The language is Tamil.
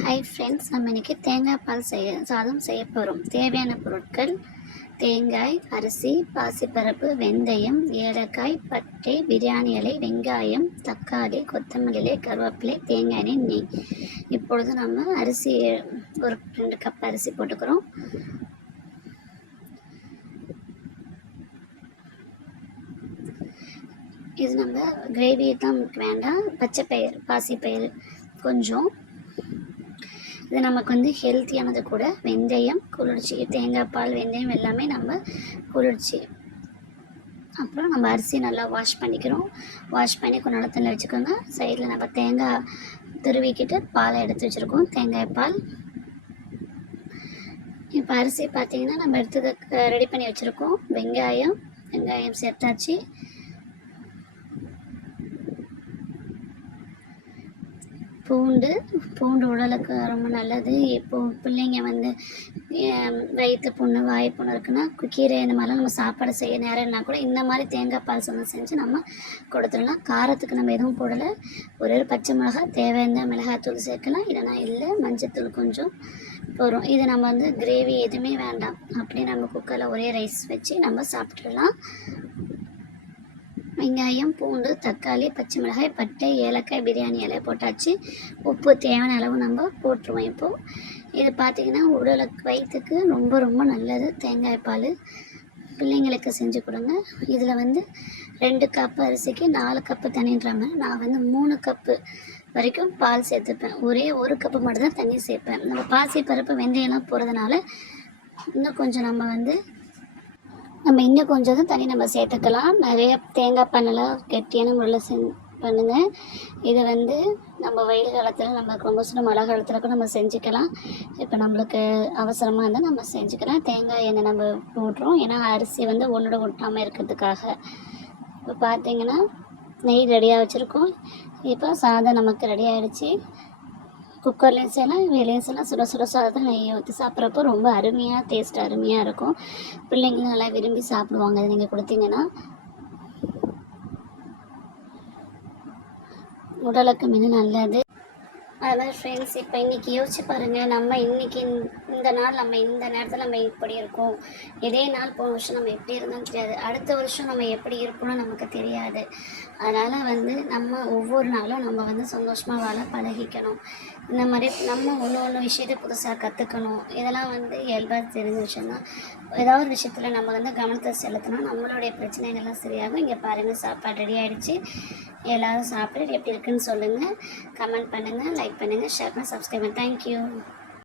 ஹாய் ஃப்ரெண்ட்ஸ் நம்ம இன்றைக்கி தேங்காய் பால் செய்ய சாதம் செய்ய போகிறோம் தேவையான பொருட்கள் தேங்காய் அரிசி பாசிப்பருப்பு வெந்தயம் ஏலக்காய் பட்டை பிரியாணி இலை வெங்காயம் தக்காளி கொத்தமல்லி இலை கருவேப்பிலை தேங்காய் எண்ணெய் நெய். இப்பொழுது நம்ம அரிசி ஒரு ரெண்டு கப் அரிசி போட்டுக்கிறோம். இது நம்ம கிரேவி தான் வேண்டாம். பச்சை பயிர் பாசிப்பயிறு கொஞ்சம். இது நமக்கு வந்து ஹெல்த்தியானது கூட வெந்தயம் குளிர்ச்சி தேங்காய் பால் வெந்தயம் எல்லாமே நம்ம குளிர்ச்சி. அப்புறம் நம்ம அரிசி நல்லா வாஷ் பண்ணிக்கிறோம். வாஷ் பண்ணி கொஞ்சம் நல்ல தண்ணி வச்சுக்கோங்க. சைடில் நம்ம தேங்காய் துருவிக்கிட்டு பாலை எடுத்து வச்சுருக்கோம். தேங்காய் பால். இப்போ அரிசி பார்த்தீங்கன்னா நம்ம எடுத்து ரெடி பண்ணி வச்சுருக்கோம். வெங்காயம் வெங்காயம் சேர்த்தாச்சு. பூண்டு பூண்டு உடலுக்கு ரொம்ப நல்லது. இப்போ பிள்ளைங்க வந்து வயிற்று புண்ணு வாய் புண்ணு இருக்குன்னா கீரை இந்த மாதிரிலாம் நம்ம சாப்பாடு செய்ய நேரம்னா கூட இந்த மாதிரி தேங்காய் பால் சாதம் செஞ்சு நம்ம கொடுத்துடலாம். காரத்துக்கு நம்ம எதுவும் போடலை. ஒரு ஒரு பச்சை மிளகா தேவையான மிளகாத்தூள் சேர்க்கலாம். இல்லைனா இல்லை மஞ்சத்தூள் கொஞ்சம் போகிறோம் இது நம்ம வந்து கிரேவி எதுவுமே வேண்டாம். அப்படியே நம்ம குக்கரில் ஒரே ரைஸ் வச்சு நம்ம சாப்பிட்றலாம் வெங்காயம் பூண்டு தக்காளி பச்சை மிளகாய் பட்டை ஏலக்காய் பிரியாணி இலை போட்டாச்சு. உப்பு தேவையான அளவு நம்ம போட்டுருவோம் இப்போது இது பார்த்திங்கன்னா உடலுக்கு வயிற்றுக்கு ரொம்ப ரொம்ப நல்லது. தேங்காய் பால் பிள்ளைங்களுக்கு செஞ்சு கொடுங்க. இதில் வந்து ரெண்டு கப்பு அரிசிக்கு நாலு கப்பு தண்ணின்றாங்க. நான் வந்து மூணு கப்பு வரைக்கும் பால் சேர்த்துப்பேன். ஒரே ஒரு கப்பு மட்டும்தான் தண்ணி சேர்ப்பேன். நம்ம பாசி பருப்பு வெந்தயம்லாம் போகிறதுனால இன்னும் கொஞ்சம் நம்ம வந்து நம்ம இன்னும் கொஞ்சம் தான் தண்ணி நம்ம சேர்த்துக்கலாம். நிறைய தேங்காய் பண்ணலாம் கெட்டியான முறையில் செ பண்ணுங்கள் இதை வந்து நம்ம வெயில் காலத்தில் நம்ம ரொம்ப சின்ன மழை காலத்தில் கூட நம்ம செஞ்சுக்கலாம். இப்போ நம்மளுக்கு அவசரமாக இருந்தால் நம்ம செஞ்சுக்கலாம். தேங்காய் எண்ணெய் நம்ம போட்டுறோம் ஏன்னா அரிசி வந்து ஒன்றோட ஒட்டாமல் இருக்கிறதுக்காக. இப்போ பார்த்தீங்கன்னா நெய் ரெடியாக வச்சுருக்கோம். இப்போ சாதம் நமக்கு ரெடி ஆகிடுச்சி குக்கர்லேயும் செய்யலாம் வெளியும் செய்யலாம். சுட சுட சாதத்தில் நெய்யை ஊற்றி சாப்பிட்றப்போ ரொம்ப அருமையாக டேஸ்ட் அருமையாக இருக்கும். பிள்ளைங்களும் நல்லா விரும்பி சாப்பிடுவாங்க. இது நீங்கள் கொடுத்தீங்கன்னா உடலுக்கு மிக நல்லது. அதனால் ஃப்ரெண்ட்ஸ் இப்போ இன்றைக்கி யோசிச்சு பாருங்கள் நம்ம இன்றைக்கி இந்த நாள் நம்ம இந்த நேரத்தில் நம்ம இப்படி இருக்கோம். இதே நாள் போன வருஷம் நம்ம எப்படி இருந்தோம்னு தெரியாது. அடுத்த வருஷம் நம்ம எப்படி இருப்போம்னு நமக்கு தெரியாது. அதனால் வந்து நம்ம ஒவ்வொரு நாளும் நம்ம வந்து சந்தோஷமாக வாழ பழகிக்கணும். இந்த மாதிரி நம்ம ஒன்று ஒன்று விஷயத்தை புதுசாக கற்றுக்கணும் இதெல்லாம் வந்து இயல்பாக தெரிஞ்ச விஷயம்தான். ஏதாவது ஒரு விஷயத்தில் நம்ம வந்து கவனத்தை செலுத்தினா நம்மளுடைய பிரச்சனைகள்லாம் சரியாகும். இங்கே பாருங்கள் சாப்பாடு ரெடி ஆகிடுச்சு எல்லோரும் சாப்பிட்டு எப்படி இருக்குன்னு சொல்லுங்கள் கமெண்ட் பண்ணுங்கள் லைக் பண்ணுங்கள் ஷேர் பண்ண சப்ஸ்கிரைப் பண்ணுங்கள் தேங்க்யூ